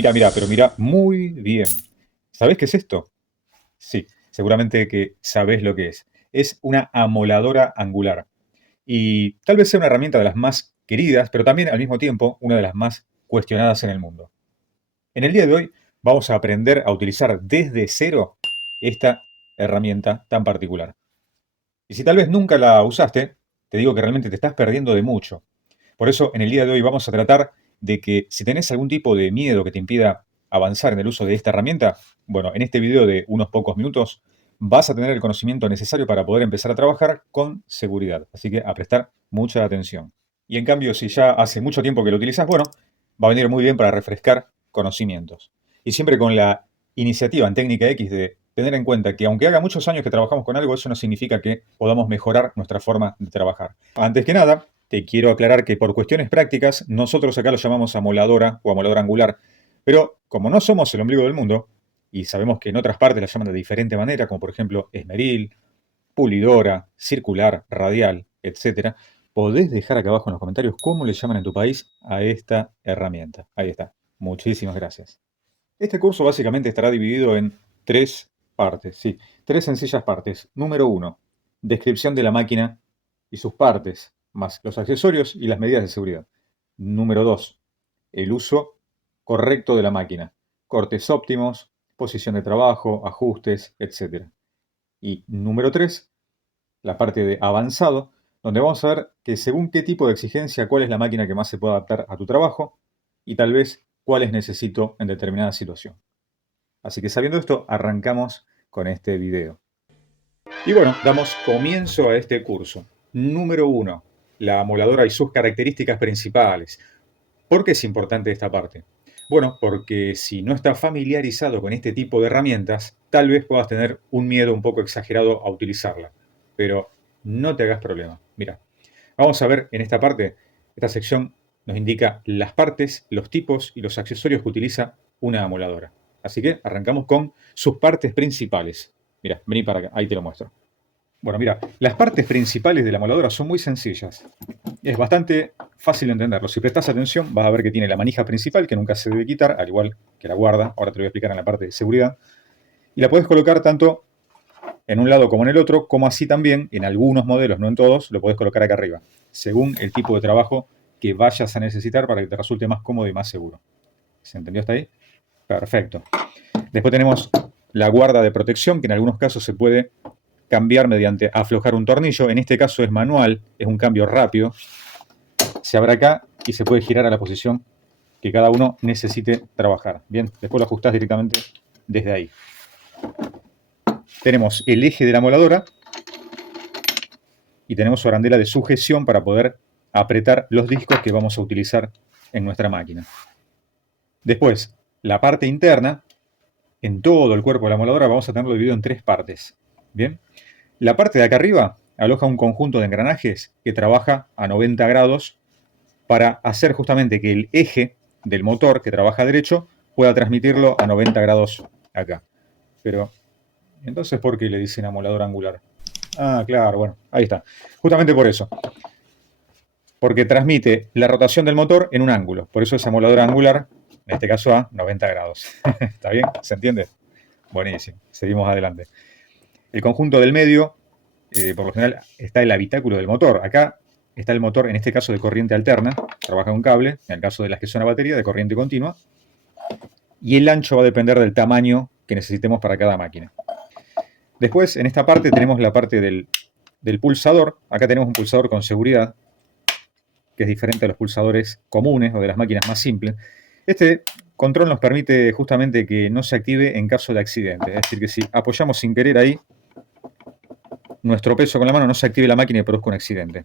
Mira, pero mira muy bien. ¿Sabés qué es esto? Sí, seguramente que sabés lo que es. Es una amoladora angular. Y tal vez sea una herramienta de las más queridas, pero también al mismo tiempo una de las más cuestionadas en el mundo. En el día de hoy vamos a aprender a utilizar desde cero esta herramienta tan particular. Y si tal vez nunca la usaste, te digo que realmente te estás perdiendo de mucho. Por eso, en el día de hoy vamos a tratar de que si tenés algún tipo de miedo que te impida avanzar en el uso de esta herramienta, bueno, en este video de unos pocos minutos vas a tener el conocimiento necesario para poder empezar a trabajar con seguridad. Así que a prestar mucha atención. Y en cambio, si ya hace mucho tiempo que lo utilizas, bueno, va a venir muy bien para refrescar conocimientos. Y siempre con la iniciativa en Técnica X de tener en cuenta que aunque haga muchos años que trabajamos con algo, eso no significa que podamos mejorar nuestra forma de trabajar. Antes que nada, te quiero aclarar que por cuestiones prácticas, nosotros acá lo llamamos amoladora o amoladora angular, pero como no somos el ombligo del mundo, y sabemos que en otras partes la llaman de diferente manera, como por ejemplo esmeril, pulidora, circular, radial, etcétera, podés dejar acá abajo en los comentarios cómo le llaman en tu país a esta herramienta. Ahí está. Muchísimas gracias. Este curso básicamente estará dividido en tres partes, sí, tres sencillas partes. Número uno, descripción de la máquina y sus partes, más los accesorios y las medidas de seguridad. Número dos, el uso correcto de la máquina, cortes óptimos, posición de trabajo, ajustes, etc. Y número tres, la parte de avanzado, donde vamos a ver que según qué tipo de exigencia, cuál es la máquina que más se puede adaptar a tu trabajo y tal vez cuáles necesito en determinada situación. Así que sabiendo esto, arrancamos con este video. Y bueno, damos comienzo a este curso. Número uno, la amoladora y sus características principales. ¿Por qué es importante esta parte? Bueno, porque si no estás familiarizado con este tipo de herramientas, tal vez puedas tener un miedo un poco exagerado a utilizarla. Pero no te hagas problema. Mira, vamos a ver en esta parte, esta sección nos indica las partes, los tipos y los accesorios que utiliza una amoladora. Así que arrancamos con sus partes principales. Mira, vení para acá, ahí te lo muestro. Bueno, mira, las partes principales de la amoladora son muy sencillas. Es bastante fácil de entenderlo. Si prestas atención, vas a ver que tiene la manija principal, que nunca se debe quitar, al igual que la guarda. Ahora te lo voy a explicar en la parte de seguridad. Y la puedes colocar tanto en un lado como en el otro, como así también, en algunos modelos, no en todos, lo puedes colocar acá arriba, según el tipo de trabajo que vayas a necesitar para que te resulte más cómodo y más seguro. ¿Se entendió hasta ahí? Perfecto. Después tenemos la guarda de protección, que en algunos casos se puede cambiar mediante aflojar un tornillo. En este caso es manual, es un cambio rápido. Se abre acá y se puede girar a la posición que cada uno necesite trabajar. Bien, después lo ajustás directamente desde ahí. Tenemos el eje de la moladora y tenemos su arandela de sujeción para poder apretar los discos que vamos a utilizar en nuestra máquina. Después, la parte interna, en todo el cuerpo de la moladora vamos a tenerlo dividido en tres partes. Bien, la parte de acá arriba aloja un conjunto de engranajes que trabaja a 90 grados para hacer justamente que el eje del motor que trabaja derecho pueda transmitirlo a 90 grados acá. Pero, entonces, ¿por qué le dicen amolador angular? Ah, claro, bueno, ahí está. Justamente por eso. Porque transmite la rotación del motor en un ángulo. Por eso es amolador angular, en este caso a 90 grados. ¿Está bien? ¿Se entiende? Buenísimo. Seguimos adelante. El conjunto del medio, por lo general, está el habitáculo del motor. Acá está el motor, en este caso de corriente alterna, trabaja con cable, en el caso de las que son a batería, de corriente continua. Y el ancho va a depender del tamaño que necesitemos para cada máquina. Después, en esta parte, tenemos la parte del pulsador. Acá tenemos un pulsador con seguridad, que es diferente a los pulsadores comunes o de las máquinas más simples. Este control nos permite justamente que no se active en caso de accidente. Es decir, que si apoyamos sin querer ahí, nuestro peso con la mano no se active la máquina y produzca un accidente.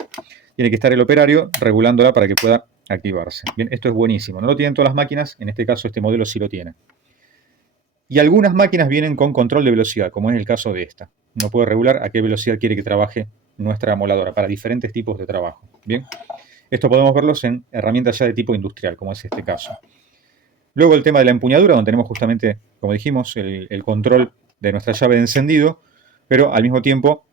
Tiene que estar el operario regulándola para que pueda activarse. Bien, esto es buenísimo. No lo tienen todas las máquinas, en este caso este modelo sí lo tiene. Y algunas máquinas vienen con control de velocidad, como es el caso de esta. Uno puede regular a qué velocidad quiere que trabaje nuestra amoladora para diferentes tipos de trabajo. Bien, esto podemos verlos en herramientas ya de tipo industrial, como es este caso. Luego el tema de la empuñadura, donde tenemos justamente, como dijimos, el control de nuestra llave de encendido, pero al mismo tiempo,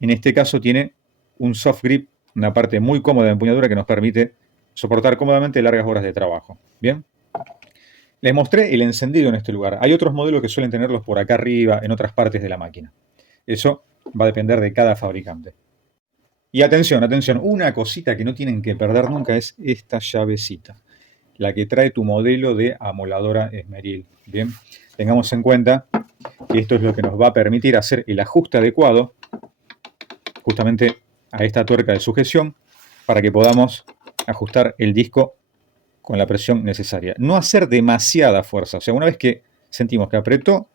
en este caso tiene un soft grip, una parte muy cómoda de empuñadura que nos permite soportar cómodamente largas horas de trabajo. Bien. Les mostré el encendido en este lugar. Hay otros modelos que suelen tenerlos por acá arriba, en otras partes de la máquina. Eso va a depender de cada fabricante. Y atención, atención, una cosita que no tienen que perder nunca es esta llavecita, la que trae tu modelo de amoladora esmeril. Bien, tengamos en cuenta que esto es lo que nos va a permitir hacer el ajuste adecuado justamente a esta tuerca de sujeción para que podamos ajustar el disco con la presión necesaria. No hacer demasiada fuerza, o sea, una vez que sentimos que apretó,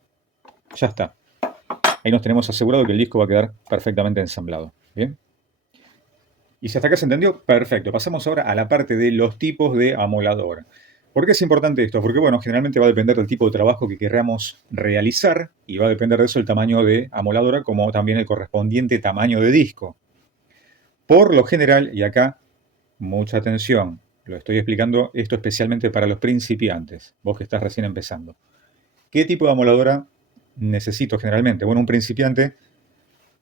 ya está. Ahí nos tenemos asegurado que el disco va a quedar perfectamente ensamblado. Bien. Y si hasta acá se entendió, perfecto. Pasamos ahora a la parte de los tipos de amoladora. ¿Por qué es importante esto? Porque, bueno, generalmente va a depender del tipo de trabajo que queramos realizar y va a depender de eso el tamaño de amoladora como también el correspondiente tamaño de disco. Por lo general, y acá, mucha atención, lo estoy explicando esto especialmente para los principiantes, vos que estás recién empezando. ¿Qué tipo de amoladora necesito generalmente? Bueno, un principiante,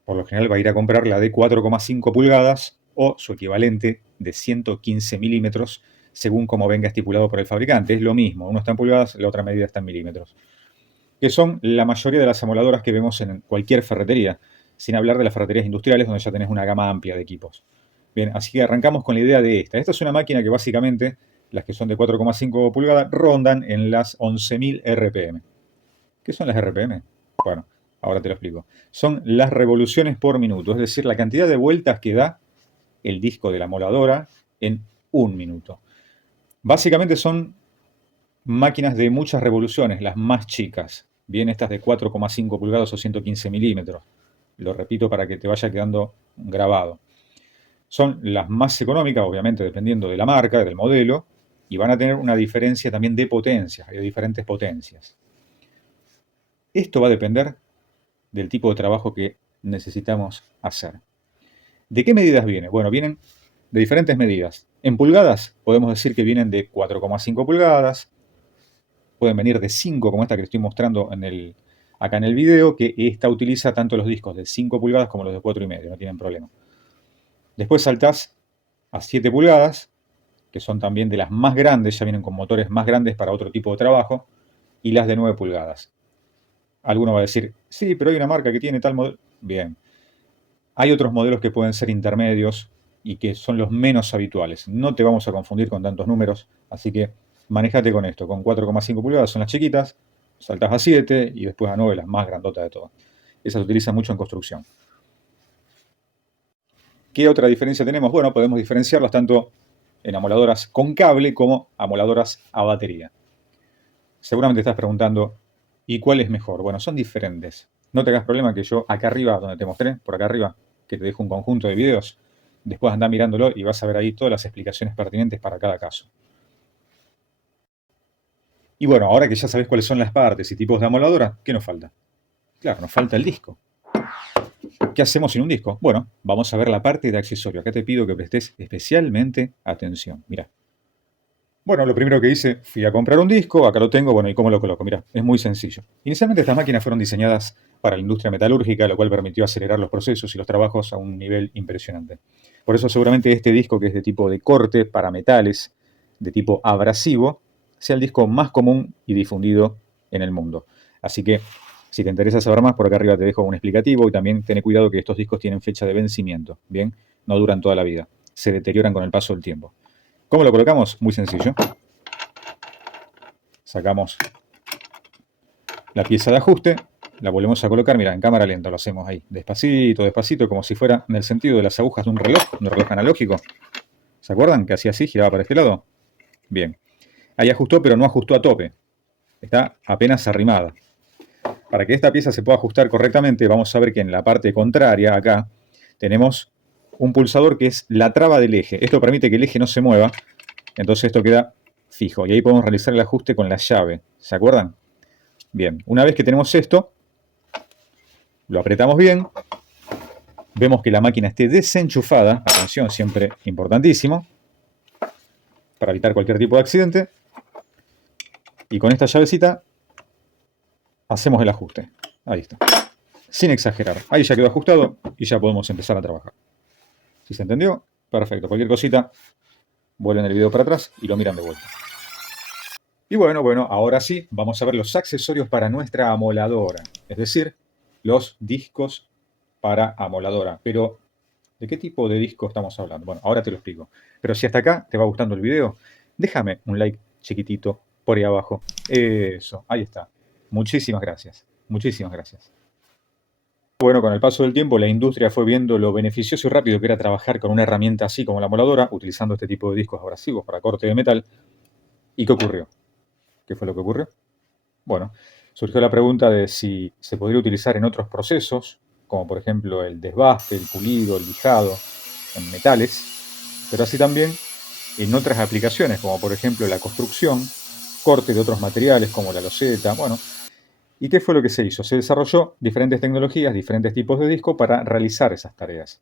por lo general, va a ir a comprar la de 4,5 pulgadas o su equivalente de 115 milímetros, según como venga estipulado por el fabricante. Es lo mismo, uno está en pulgadas, la otra medida está en milímetros. Que son la mayoría de las amoladoras que vemos en cualquier ferretería, sin hablar de las ferreterías industriales donde ya tenés una gama amplia de equipos. Bien, así que arrancamos con la idea de esta. Esta es una máquina que básicamente, las que son de 4,5 pulgadas, rondan en las 11.000 RPM. ¿Qué son las RPM? Bueno, ahora te lo explico. Son las revoluciones por minuto, es decir, la cantidad de vueltas que da el disco de la moladora en un minuto. Básicamente son máquinas de muchas revoluciones, las más chicas. Bien, estas de 4,5 pulgadas o 115 milímetros. Lo repito para que te vaya quedando grabado. Son las más económicas, obviamente, dependiendo de la marca, del modelo, y van a tener una diferencia también de potencias, hay diferentes potencias. Esto va a depender del tipo de trabajo que necesitamos hacer. ¿De qué medidas viene? Bueno, vienen de diferentes medidas. En pulgadas podemos decir que vienen de 4,5 pulgadas, pueden venir de 5 como esta que estoy mostrando acá en el video, que esta utiliza tanto los discos de 5 pulgadas como los de 4,5, no tienen problema. Después saltás a 7 pulgadas, que son también de las más grandes, ya vienen con motores más grandes para otro tipo de trabajo, y las de 9 pulgadas. Alguno va a decir, sí, pero hay una marca que tiene tal modelo. Bien. Hay otros modelos que pueden ser intermedios y que son los menos habituales. No te vamos a confundir con tantos números, así que manejate con esto. Con 4,5 pulgadas son las chiquitas, saltás a 7 y después a 9 las más grandotas de todas. Esas se utilizan mucho en construcción. ¿Qué otra diferencia tenemos? Bueno, podemos diferenciarlas tanto en amoladoras con cable como amoladoras a batería. Seguramente estás preguntando, ¿y cuál es mejor? Bueno, son diferentes. No te hagas problema que yo acá arriba, donde te mostré, por acá arriba, que te dejo un conjunto de videos, después andá mirándolo y vas a ver ahí todas las explicaciones pertinentes para cada caso. Y bueno, ahora que ya sabes cuáles son las partes y tipos de amoladora, ¿qué nos falta? Claro, nos falta el disco. ¿Qué hacemos sin un disco? Bueno, vamos a ver la parte de accesorio. Acá te pido que prestes especialmente atención. Mira. Bueno, lo primero que hice, fui a comprar un disco, acá lo tengo, bueno, ¿y cómo lo coloco? Mira, es muy sencillo. Inicialmente estas máquinas fueron diseñadas para la industria metalúrgica, lo cual permitió acelerar los procesos y los trabajos a un nivel impresionante. Por eso seguramente este disco, que es de tipo de corte para metales, de tipo abrasivo, sea el disco más común y difundido en el mundo. Así que, si te interesa saber más, por acá arriba te dejo un explicativo y también ten cuidado que estos discos tienen fecha de vencimiento, ¿bien? No duran toda la vida, se deterioran con el paso del tiempo. ¿Cómo lo colocamos? Muy sencillo. Sacamos la pieza de ajuste, la volvemos a colocar, mira, en cámara lenta lo hacemos ahí, despacito, despacito, como si fuera en el sentido de las agujas de un reloj analógico. ¿Se acuerdan que hacía así, giraba para este lado? Bien. Ahí ajustó, pero no ajustó a tope. Está apenas arrimada. Para que esta pieza se pueda ajustar correctamente, vamos a ver que en la parte contraria, acá, tenemos un pulsador que es la traba del eje. Esto permite que el eje no se mueva, entonces esto queda fijo. Y ahí podemos realizar el ajuste con la llave. ¿Se acuerdan? Bien, una vez que tenemos esto, lo apretamos bien. Vemos que la máquina esté desenchufada. Atención, siempre importantísimo, para evitar cualquier tipo de accidente. Y con esta llavecita hacemos el ajuste. Ahí está. Sin exagerar. Ahí ya quedó ajustado y ya podemos empezar a trabajar. ¿Sí se entendió? Perfecto. Cualquier cosita, vuelven el video para atrás y lo miran de vuelta. Y bueno, ahora sí, vamos a ver los accesorios para nuestra amoladora, es decir, los discos para amoladora. Pero, ¿de qué tipo de disco estamos hablando? Bueno, ahora te lo explico. Pero si hasta acá te va gustando el video, déjame un like chiquitito por ahí abajo. Eso, ahí está. Muchísimas gracias. Muchísimas gracias. Bueno, con el paso del tiempo, la industria fue viendo lo beneficioso y rápido que era trabajar con una herramienta así como la moladora, utilizando este tipo de discos abrasivos para corte de metal. ¿Y qué ocurrió? ¿Qué fue lo que ocurrió? Bueno, surgió la pregunta de si se podría utilizar en otros procesos, como por ejemplo el desbaste, el pulido, el lijado, en metales, pero así también en otras aplicaciones, como por ejemplo la construcción, corte de otros materiales como la loseta, bueno. ¿Y qué fue lo que se hizo? Se desarrolló diferentes tecnologías, diferentes tipos de disco para realizar esas tareas.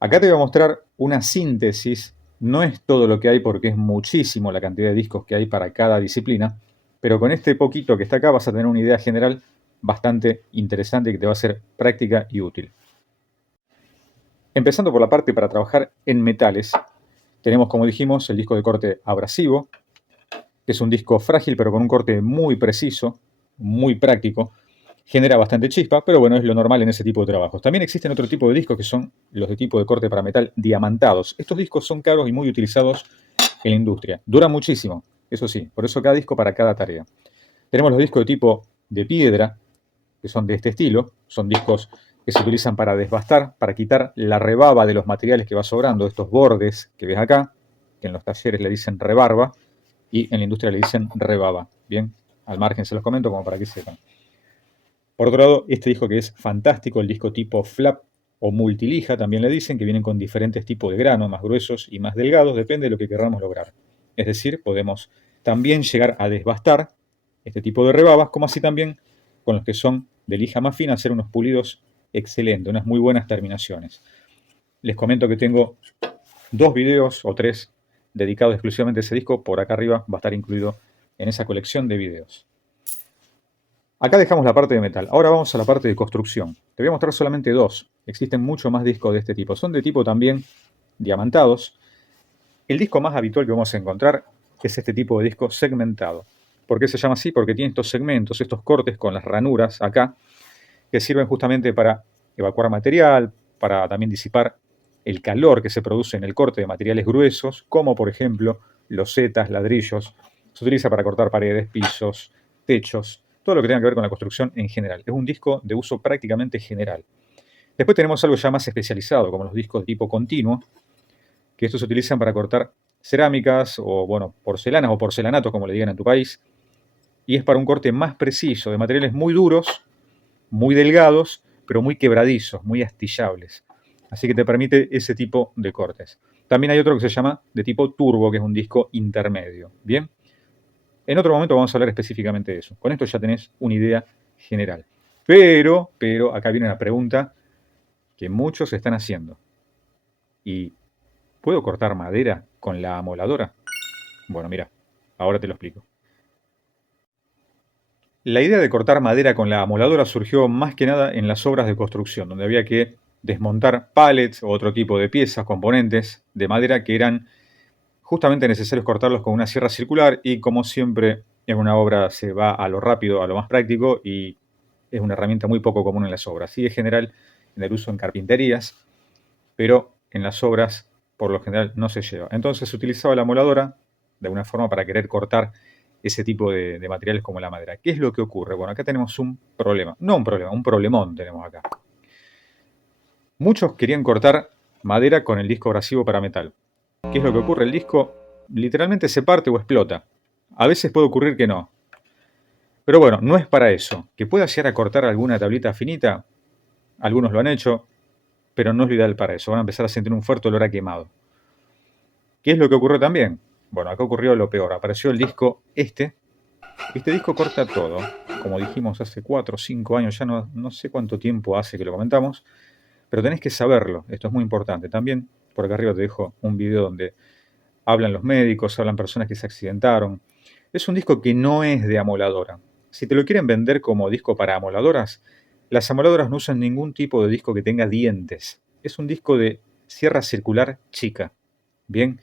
Acá te voy a mostrar una síntesis. No es todo lo que hay porque es muchísimo la cantidad de discos que hay para cada disciplina, pero con este poquito que está acá vas a tener una idea general bastante interesante que te va a ser práctica y útil. Empezando por la parte para trabajar en metales, tenemos, como dijimos, el disco de corte abrasivo, que es un disco frágil pero con un corte muy preciso, muy práctico. Genera bastante chispa, pero bueno, es lo normal en ese tipo de trabajos. También existen otro tipo de discos que son los de tipo de corte para metal diamantados. Estos discos son caros y muy utilizados en la industria. Duran muchísimo, eso sí, por eso cada disco para cada tarea. Tenemos los discos de tipo de piedra, que son de este estilo. Son discos que se utilizan para desbastar, para quitar la rebaba de los materiales que va sobrando, estos bordes que ves acá, que en los talleres le dicen rebarba y en la industria le dicen rebaba. Bien, al margen se los comento como para que sepan. Por otro lado, este disco que es fantástico, el disco tipo flap o multilija, también le dicen, que vienen con diferentes tipos de grano, más gruesos y más delgados, depende de lo que queramos lograr. Es decir, podemos también llegar a desbastar este tipo de rebabas, como así también con los que son de lija más fina, hacer unos pulidos excelentes, unas muy buenas terminaciones. Les comento que tengo 2 videos o 3 dedicados exclusivamente a ese disco, por acá arriba va a estar incluido en esa colección de videos. Acá dejamos la parte de metal. Ahora vamos a la parte de construcción. Te voy a mostrar solamente 2. Existen mucho más discos de este tipo. Son de tipo también diamantados. El disco más habitual que vamos a encontrar es este tipo de disco segmentado. ¿Por qué se llama así? Porque tiene estos segmentos, estos cortes con las ranuras acá, que sirven justamente para evacuar material, para también disipar el calor que se produce en el corte de materiales gruesos, como por ejemplo losetas, ladrillos. Se utiliza para cortar paredes, pisos, techos, todo lo que tenga que ver con la construcción en general. Es un disco de uso prácticamente general. Después tenemos algo ya más especializado, como los discos de tipo continuo, que estos se utilizan para cortar cerámicas o, bueno, porcelanas o porcelanatos, como le digan en tu país, y es para un corte más preciso, de materiales muy duros, muy delgados, pero muy quebradizos, muy astillables. Así que te permite ese tipo de cortes. También hay otro que se llama de tipo turbo, que es un disco intermedio. Bien, en otro momento vamos a hablar específicamente de eso. Con esto ya tenés una idea general. Pero, acá viene una pregunta que muchos están haciendo. ¿Y puedo cortar madera con la amoladora? Bueno, mira, ahora te lo explico. La idea de cortar madera con la amoladora surgió más que nada en las obras de construcción, donde había que desmontar pallets o otro tipo de piezas, componentes de madera que eran justamente necesarios cortarlos con una sierra circular, y como siempre en una obra se va a lo rápido, a lo más práctico, y es una herramienta muy poco común en las obras. Sí es general en el uso en carpinterías, pero en las obras por lo general no se lleva. Entonces se utilizaba la amoladora de alguna forma para querer cortar ese tipo de materiales como la madera. ¿Qué es lo que ocurre? Bueno, acá tenemos un problema. No un problema, un problemón tenemos acá. Muchos querían cortar madera con el disco abrasivo para metal. ¿Qué es lo que ocurre? El disco literalmente se parte o explota. A veces puede ocurrir que no. Pero bueno, no es para eso. ¿Que pueda llegar a cortar alguna tablita finita? Algunos lo han hecho, pero no es lo ideal para eso. Van a empezar a sentir un fuerte olor a quemado. ¿Qué es lo que ocurrió también? Bueno, acá ocurrió lo peor. Apareció el disco este. Este disco corta todo. Como dijimos hace 4 o 5 años, ya no sé cuánto tiempo hace que lo comentamos, pero tenés que saberlo. Esto es muy importante. También por acá arriba te dejo un video donde hablan los médicos, hablan personas que se accidentaron. Es un disco que no es de amoladora. Si te lo quieren vender como disco para amoladoras, las amoladoras no usan ningún tipo de disco que tenga dientes. Es un disco de sierra circular chica. Bien.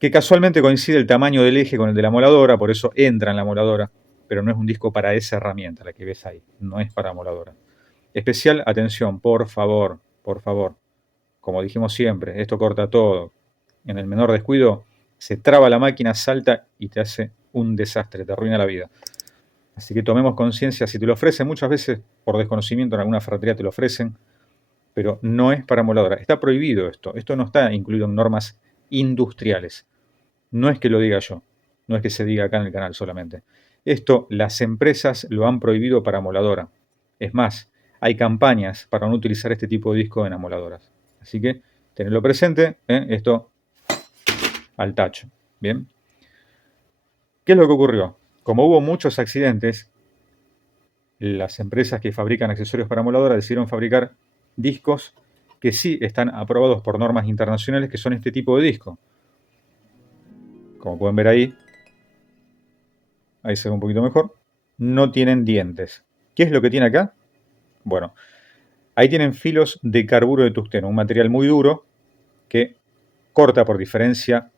que casualmente coincide el tamaño del eje con el de la moladora, por eso entra en la moladora, pero no es un disco para esa herramienta, la que ves ahí, no es para moladora. Especial atención, por favor, como dijimos siempre, esto corta todo. En el menor descuido se traba la máquina, salta y te hace un desastre, te arruina la vida. Así que tomemos conciencia, si te lo ofrecen muchas veces por desconocimiento, en alguna ferretería te lo ofrecen, pero no es para moladora. Está prohibido esto. Esto no está incluido en normas industriales. No es que lo diga yo, no es que se diga acá en el canal solamente. Esto las empresas lo han prohibido para amoladora. Es más, hay campañas para no utilizar este tipo de disco en amoladoras. Así que tenedlo presente, esto al tacho. Bien. ¿Qué es lo que ocurrió? Como hubo muchos accidentes, las empresas que fabrican accesorios para amoladora decidieron fabricar discos que sí están aprobados por normas internacionales, que son este tipo de disco. Como pueden ver ahí se ve un poquito mejor, no tienen dientes. ¿Qué es lo que tiene acá? Bueno, ahí tienen filos de carburo de tungsteno, un material muy duro que corta por diferencia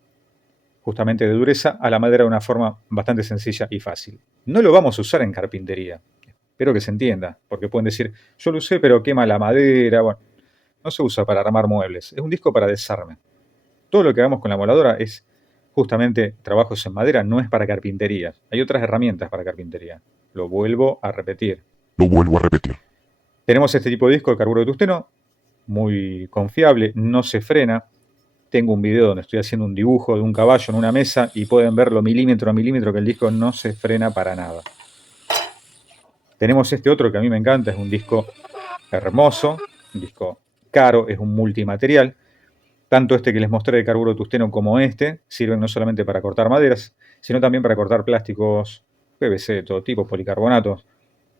justamente de dureza a la madera de una forma bastante sencilla y fácil. No lo vamos a usar en carpintería. Espero que se entienda, porque pueden decir, yo lo usé pero quema la madera. Bueno, no se usa para armar muebles, es un disco para desarme. Todo lo que hagamos con la moladora es justamente trabajos en madera, no es para carpintería. Hay otras herramientas para carpintería. Lo vuelvo a repetir. Tenemos este tipo de disco de carburo de tungsteno, muy confiable, no se frena. Tengo un video donde estoy haciendo un dibujo de un caballo en una mesa y pueden verlo milímetro a milímetro que el disco no se frena para nada. Tenemos este otro que a mí me encanta, es un disco hermoso, un disco caro, es un multimaterial. Tanto este que les mostré de carburo de tungsteno como este sirven no solamente para cortar maderas, sino también para cortar plásticos, PVC de todo tipo, policarbonatos,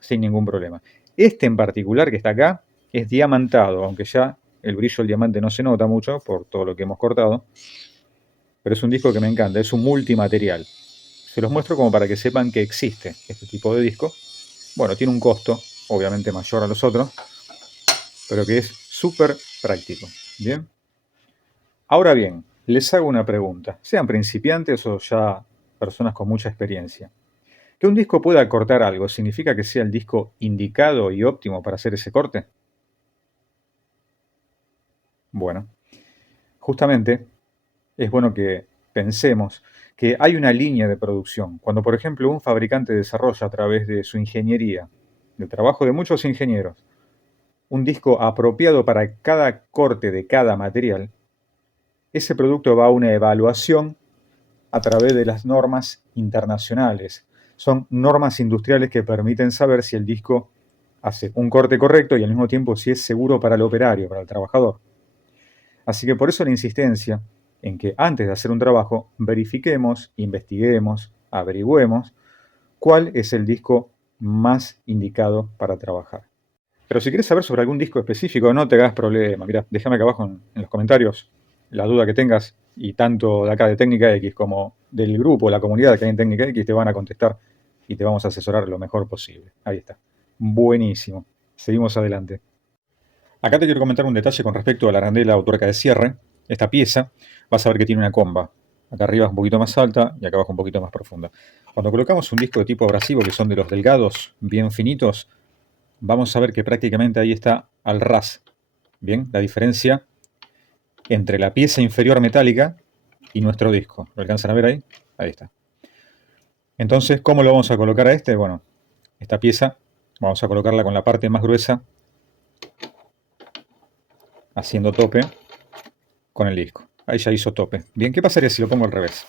sin ningún problema. Este en particular que está acá es diamantado, aunque ya el brillo del diamante no se nota mucho por todo lo que hemos cortado, pero es un disco que me encanta, es un multimaterial. Se los muestro como para que sepan que existe este tipo de disco. Bueno, tiene un costo, obviamente mayor a los otros, pero que es súper práctico. Bien. Ahora bien, les hago una pregunta, sean principiantes o ya personas con mucha experiencia. Que un disco pueda cortar algo, ¿significa que sea el disco indicado y óptimo para hacer ese corte? Bueno, justamente es bueno que pensemos que hay una línea de producción. Cuando, por ejemplo, un fabricante desarrolla a través de su ingeniería, del trabajo de muchos ingenieros, un disco apropiado para cada corte de cada material, ese producto va a una evaluación a través de las normas internacionales. Son normas industriales que permiten saber si el disco hace un corte correcto y al mismo tiempo si es seguro para el operario, para el trabajador. Así que por eso la insistencia en que antes de hacer un trabajo verifiquemos, investiguemos, averigüemos cuál es el disco más indicado para trabajar. Pero si quieres saber sobre algún disco específico, no te hagas problema. Mira, déjame acá abajo en los comentarios la duda que tengas y tanto de acá de Técnica X como del grupo, la comunidad que hay en Técnica X te van a contestar y te vamos a asesorar lo mejor posible. Ahí está. Buenísimo. Seguimos adelante. Acá te quiero comentar un detalle con respecto a la arandela o tuerca de cierre. Esta pieza, vas a ver que tiene una comba. Acá arriba es un poquito más alta y acá abajo un poquito más profunda. Cuando colocamos un disco de tipo abrasivo, que son de los delgados, bien finitos, vamos a ver que prácticamente ahí está al ras. Bien, la diferencia entre la pieza inferior metálica y nuestro disco. ¿Lo alcanzan a ver ahí? Ahí está. Entonces, ¿cómo lo vamos a colocar a este? Bueno, esta pieza vamos a colocarla con la parte más gruesa, haciendo tope con el disco. Ahí ya hizo tope. Bien, ¿qué pasaría si lo pongo al revés?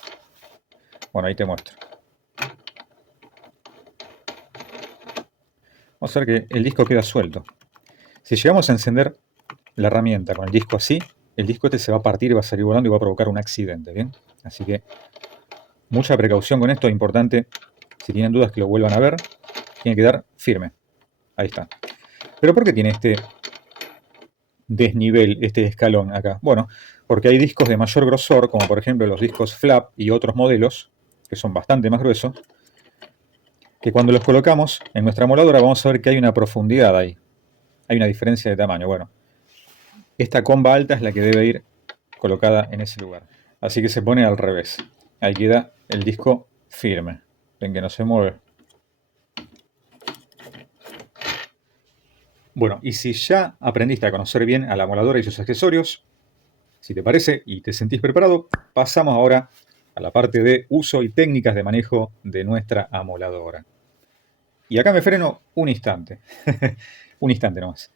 Bueno, ahí te muestro. Vamos a ver que el disco queda suelto. Si llegamos a encender la herramienta con el disco así, el disco este se va a partir y va a salir volando y va a provocar un accidente, ¿bien? Así que mucha precaución con esto, es importante, si tienen dudas que lo vuelvan a ver, tiene que quedar firme. Ahí está. ¿Pero por qué tiene este desnivel, este escalón acá? Bueno, porque hay discos de mayor grosor, como por ejemplo los discos flap y otros modelos, que son bastante más gruesos, que cuando los colocamos en nuestra moladora vamos a ver que hay una profundidad ahí. Hay una diferencia de tamaño. Bueno, esta comba alta es la que debe ir colocada en ese lugar. Así que se pone al revés. Ahí queda el disco firme. Ven que no se mueve. Bueno, y si ya aprendiste a conocer bien a la amoladora y sus accesorios, si te parece y te sentís preparado, pasamos ahora a la parte de uso y técnicas de manejo de nuestra amoladora. Y acá me freno un instante. Un instante nomás.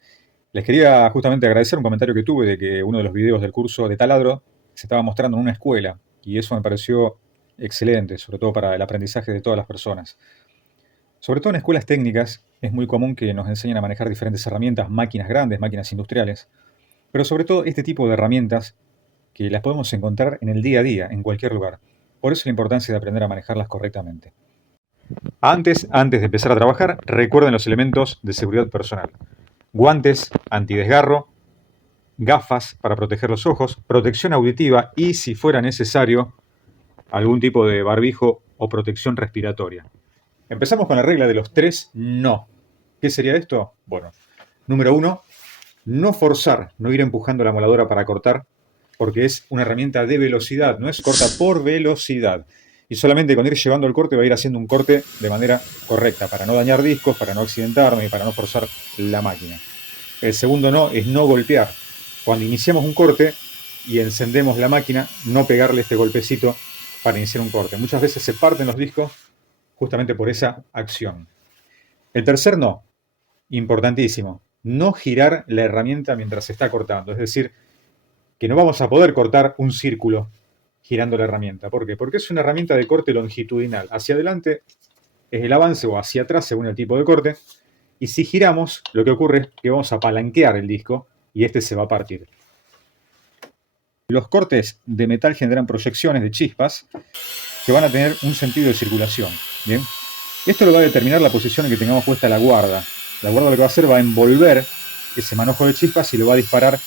Les quería justamente agradecer un comentario que tuve de que uno de los videos del curso de taladro se estaba mostrando en una escuela. Y eso me pareció excelente, sobre todo para el aprendizaje de todas las personas. Sobre todo en escuelas técnicas es muy común que nos enseñen a manejar diferentes herramientas, máquinas grandes, máquinas industriales. Pero sobre todo este tipo de herramientas que las podemos encontrar en el día a día, en cualquier lugar. Por eso la importancia de aprender a manejarlas correctamente. Antes de empezar a trabajar, recuerden los elementos de seguridad personal. Guantes antidesgarro, gafas para proteger los ojos, protección auditiva y, si fuera necesario, algún tipo de barbijo o protección respiratoria. Empezamos con la regla de los 3 no. ¿Qué sería esto? Bueno, número 1, no forzar, no ir empujando la moladora para cortar, porque es una herramienta de velocidad, no es corta por velocidad. Y solamente con ir llevando el corte va a ir haciendo un corte de manera correcta, para no dañar discos, para no accidentarme y para no forzar la máquina. El segundo no es no golpear. Cuando iniciamos un corte y encendemos la máquina, no pegarle este golpecito para iniciar un corte. Muchas veces se parten los discos justamente por esa acción. El tercer no, importantísimo, no girar la herramienta mientras se está cortando. Es decir, que no vamos a poder cortar un círculo girando la herramienta. ¿Por qué? Porque es una herramienta de corte longitudinal. Hacia adelante es el avance o hacia atrás según el tipo de corte. Y si giramos, lo que ocurre es que vamos a palanquear el disco y este se va a partir. Los cortes de metal generan proyecciones de chispas que van a tener un sentido de circulación. ¿Bien? Esto lo va a determinar la posición en que tengamos puesta la guarda. La guarda lo que va a hacer va a envolver ese manojo de chispas y lo va a disparar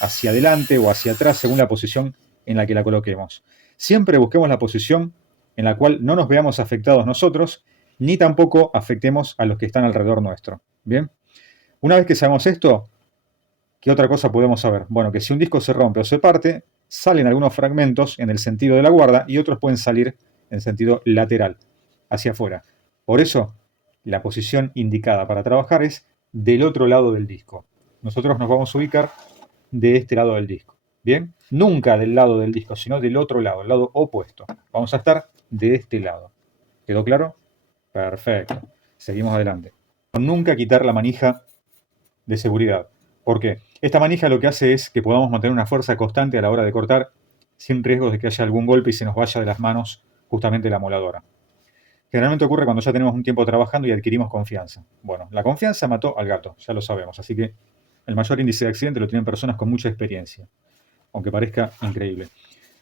hacia adelante o hacia atrás según la posición en la que la coloquemos. Siempre busquemos la posición en la cual no nos veamos afectados nosotros, ni tampoco afectemos a los que están alrededor nuestro. ¿Bien? Una vez que sabemos esto, ¿qué otra cosa podemos saber? Bueno, que si un disco se rompe o se parte, salen algunos fragmentos en el sentido de la guarda y otros pueden salir en sentido lateral, hacia afuera. Por eso, la posición indicada para trabajar es del otro lado del disco. Nosotros nos vamos a ubicar de este lado del disco. ¿Bien? Nunca del lado del disco, sino del otro lado, el lado opuesto. Vamos a estar de este lado. ¿Quedó claro? Perfecto. Seguimos adelante. Nunca quitar la manija de seguridad. ¿Por qué? Esta manija lo que hace es que podamos mantener una fuerza constante a la hora de cortar sin riesgo de que haya algún golpe y se nos vaya de las manos justamente la moladora. Generalmente ocurre cuando ya tenemos un tiempo trabajando y adquirimos confianza. Bueno, la confianza mató al gato, ya lo sabemos, así que el mayor índice de accidente lo tienen personas con mucha experiencia, aunque parezca increíble.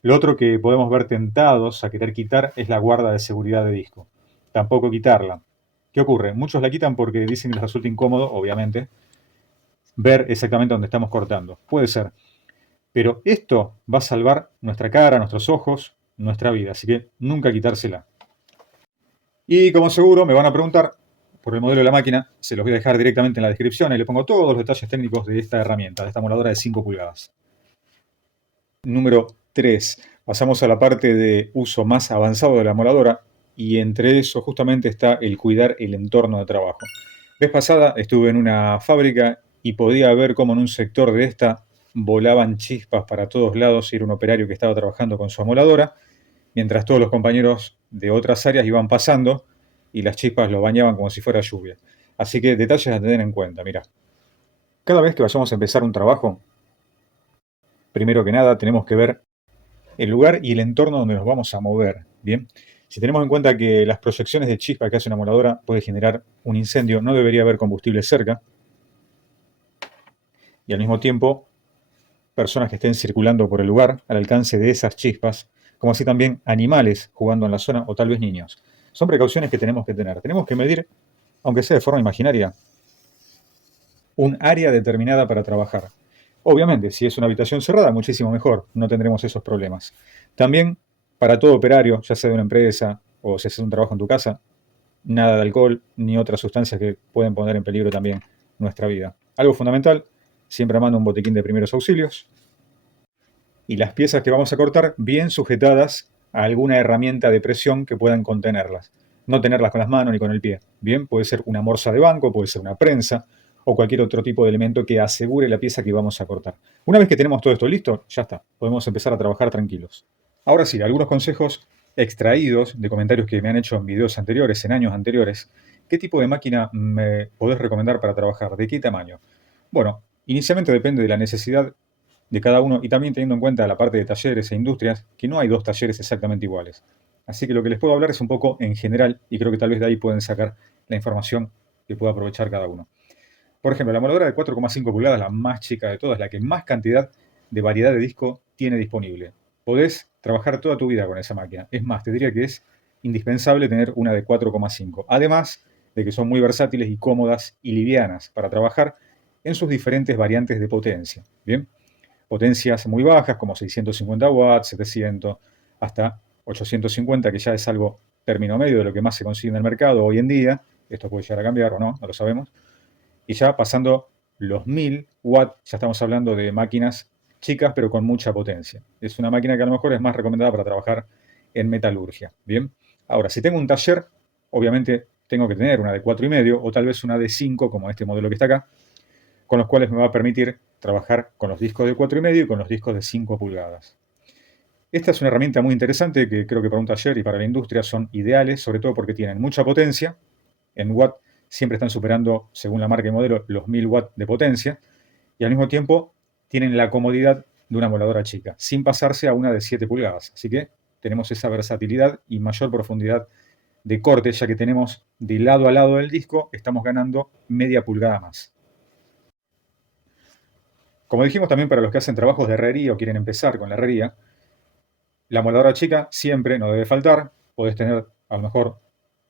Lo otro que podemos ver tentados a querer quitar es la guarda de seguridad de disco. Tampoco quitarla. ¿Qué ocurre? Muchos la quitan porque dicen que les resulta incómodo, obviamente, ver exactamente dónde estamos cortando. Puede ser. Pero esto va a salvar nuestra cara, nuestros ojos, nuestra vida. Así que nunca quitársela. Y como seguro me van a preguntar por el modelo de la máquina, se los voy a dejar directamente en la descripción y le pongo todos los detalles técnicos de esta herramienta, de esta moladora de 5 pulgadas. Número 3. Pasamos a la parte de uso más avanzado de la moladora y entre eso justamente está el cuidar el entorno de trabajo. Vez pasada estuve en una fábrica y podía ver cómo en un sector de esta volaban chispas para todos lados y era un operario que estaba trabajando con su amoladora, mientras todos los compañeros de otras áreas iban pasando y las chispas los bañaban como si fuera lluvia. Así que detalles a tener en cuenta, mira. Cada vez que vayamos a empezar un trabajo, primero que nada tenemos que ver el lugar y el entorno donde nos vamos a mover, ¿bien? Si tenemos en cuenta que las proyecciones de chispa que hace una moladora puede generar un incendio, no debería haber combustible cerca. Y al mismo tiempo, personas que estén circulando por el lugar al alcance de esas chispas, como así también animales jugando en la zona o tal vez niños. Son precauciones que tenemos que tener. Tenemos que medir, aunque sea de forma imaginaria, un área determinada para trabajar. Obviamente, si es una habitación cerrada, muchísimo mejor, no tendremos esos problemas. También, para todo operario, ya sea de una empresa o si haces un trabajo en tu casa, nada de alcohol ni otras sustancias que pueden poner en peligro también nuestra vida. Algo fundamental, siempre mando un botiquín de primeros auxilios. y las piezas que vamos a cortar bien sujetadas a alguna herramienta de presión que puedan contenerlas. No tenerlas con las manos ni con el pie. Bien, puede ser una morsa de banco, puede ser una prensa o cualquier otro tipo de elemento que asegure la pieza que vamos a cortar. Una vez que tenemos todo esto listo, ya está. Podemos empezar a trabajar tranquilos. Ahora sí, algunos consejos extraídos de comentarios que me han hecho en videos anteriores, en años anteriores. ¿Qué tipo de máquina me podés recomendar para trabajar? ¿De qué tamaño? Bueno, inicialmente depende de la necesidad de cada uno y también teniendo en cuenta la parte de talleres e industrias, que no hay dos talleres exactamente iguales. Así que lo que les puedo hablar es un poco en general y creo que tal vez de ahí pueden sacar la información que pueda aprovechar cada uno. Por ejemplo, la moladora de 4,5 pulgadas, la más chica de todas, la que más cantidad de variedad de disco tiene disponible. Podés trabajar toda tu vida con esa máquina. Es más, te diría que es indispensable tener una de 4,5. Además de que son muy versátiles y cómodas y livianas para trabajar en sus diferentes variantes de potencia. Bien, potencias muy bajas como 650 watts, 700, hasta 850, que ya es algo término medio de lo que más se consigue en el mercado hoy en día. Esto puede llegar a cambiar o no, no lo sabemos. Y ya pasando los 1000 watts, ya estamos hablando de máquinas chicas pero con mucha potencia. Es una máquina que a lo mejor es más recomendada para trabajar en metalurgia. Bien, ahora, si tengo un taller, obviamente tengo que tener una de 4,5 o tal vez una de 5, como este modelo que está acá, con los cuales me va a permitir trabajar con los discos de 4,5 y con los discos de 5 pulgadas. Esta es una herramienta muy interesante que creo que para un taller y para la industria son ideales, sobre todo porque tienen mucha potencia. En watt siempre están superando, según la marca y modelo, los 1000 watts de potencia y al mismo tiempo tienen la comodidad de una moladora chica, sin pasarse a una de 7 pulgadas. Así que tenemos esa versatilidad y mayor profundidad de corte, ya que tenemos de lado a lado del disco, estamos ganando media pulgada más. Como dijimos también para los que hacen trabajos de herrería o quieren empezar con la herrería, la moladora chica siempre no debe faltar. Podés tener a lo mejor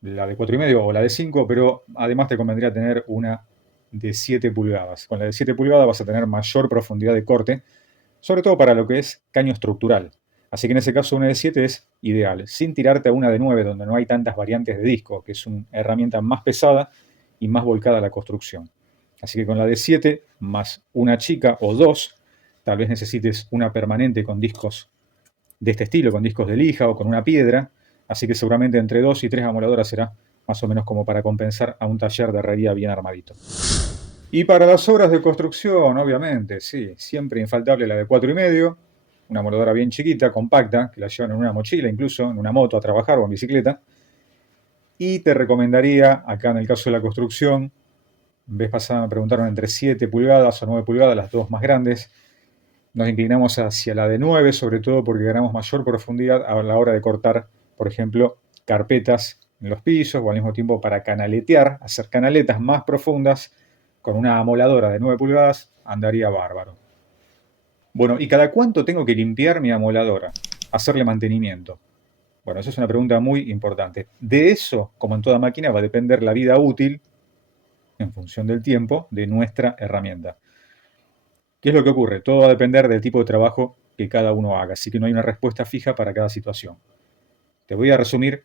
la de 4,5 o la de 5, pero además te convendría tener una de 7 pulgadas. Con la de 7 pulgadas vas a tener mayor profundidad de corte, sobre todo para lo que es caño estructural. Así que en ese caso una de 7 es ideal, sin tirarte a una de 9 donde no hay tantas variantes de disco, que es una herramienta más pesada y más volcada a la construcción. Así que con la de 7 más una chica o dos, tal vez necesites una permanente con discos de este estilo, con discos de lija o con una piedra, así que seguramente entre 2 y 3 amoladoras será más o menos como para compensar a un taller de herrería bien armadito. Y para las obras de construcción, obviamente, sí, siempre infaltable la de 4,5, una amoladora bien chiquita, compacta, que la llevan en una mochila, incluso en una moto a trabajar o en bicicleta. Y te recomendaría, acá en el caso de la construcción, vez pasada me preguntaron entre 7 pulgadas o 9 pulgadas, las dos más grandes. Nos inclinamos hacia la de 9, sobre todo porque ganamos mayor profundidad a la hora de cortar, por ejemplo, carpetas en los pisos o al mismo tiempo para canaletear, hacer canaletas más profundas con una amoladora de 9 pulgadas, andaría bárbaro. Bueno, ¿y cada cuánto tengo que limpiar mi amoladora? Hacerle mantenimiento. Bueno, esa es una pregunta muy importante. De eso, como en toda máquina, va a depender la vida útil, en función del tiempo, de nuestra herramienta. ¿Qué es lo que ocurre? Todo va a depender del tipo de trabajo que cada uno haga, así que no hay una respuesta fija para cada situación. Te voy a resumir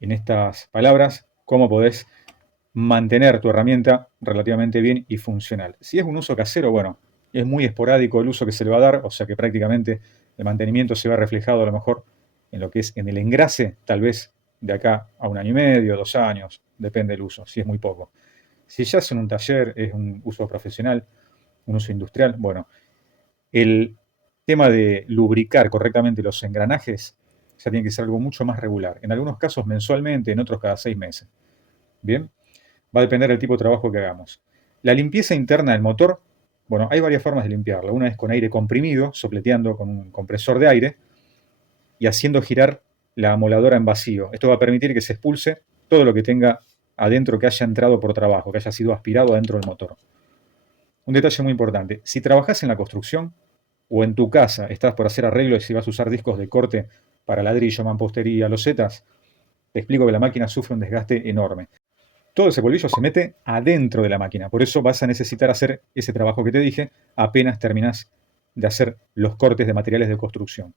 en estas palabras cómo podés mantener tu herramienta relativamente bien y funcional. Si es un uso casero, bueno, es muy esporádico el uso que se le va a dar, o sea que prácticamente el mantenimiento se ve reflejado a lo mejor en lo que es en el engrase, tal vez de acá a 1 año y medio, 2 años, depende del uso, si es muy poco. Si ya es en un taller, es un uso profesional, un uso industrial, bueno, el tema de lubricar correctamente los engranajes ya tiene que ser algo mucho más regular. En algunos casos mensualmente, en otros cada 6 meses. Bien, va a depender del tipo de trabajo que hagamos. La limpieza interna del motor, bueno, hay varias formas de limpiarla. Una es con aire comprimido, sopleteando con un compresor de aire y haciendo girar la amoladora en vacío. Esto va a permitir que se expulse todo lo que tenga adentro que haya entrado por trabajo, que haya sido aspirado adentro del motor. Un detalle muy importante, si trabajas en la construcción o en tu casa estás por hacer arreglos y vas a usar discos de corte para ladrillo, mampostería, losetas, te explico que la máquina sufre un desgaste enorme. Todo ese polvillo se mete adentro de la máquina, por eso vas a necesitar hacer ese trabajo que te dije apenas terminas de hacer los cortes de materiales de construcción.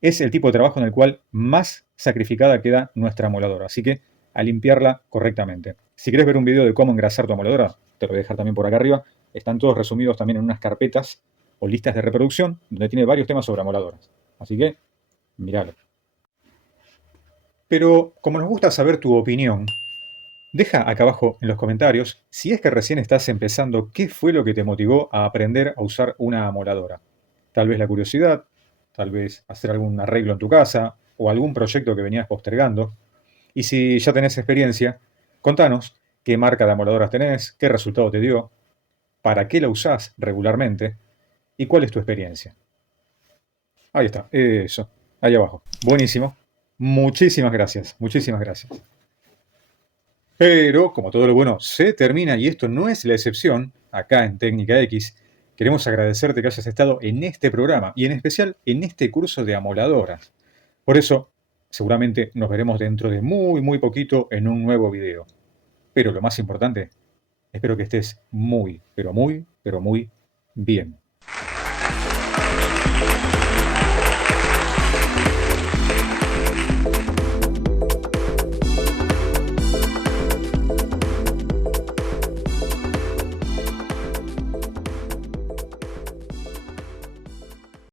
Es el tipo de trabajo en el cual más sacrificada queda nuestra amoladora, así que a limpiarla correctamente. Si quieres ver un video de cómo engrasar tu amoladora, te lo voy a dejar también por acá arriba, están todos resumidos también en unas carpetas o listas de reproducción donde tiene varios temas sobre amoladoras. Así que, míralo. Pero como nos gusta saber tu opinión, deja acá abajo en los comentarios, si es que recién estás empezando, qué fue lo que te motivó a aprender a usar una amoladora. Tal vez la curiosidad, tal vez hacer algún arreglo en tu casa o algún proyecto que venías postergando. Y si ya tenés experiencia, contanos qué marca de amoladoras tenés, qué resultado te dio, para qué la usás regularmente y cuál es tu experiencia. Ahí está, eso, ahí abajo. Buenísimo. Muchísimas gracias, muchísimas gracias. Pero, como todo lo bueno se termina, y esto no es la excepción, acá en Técnica X, queremos agradecerte que hayas estado en este programa y en especial en este curso de amoladoras. Por eso, seguramente nos veremos dentro de muy, muy poquito en un nuevo video. Pero lo más importante, espero que estés muy, pero muy, pero muy bien.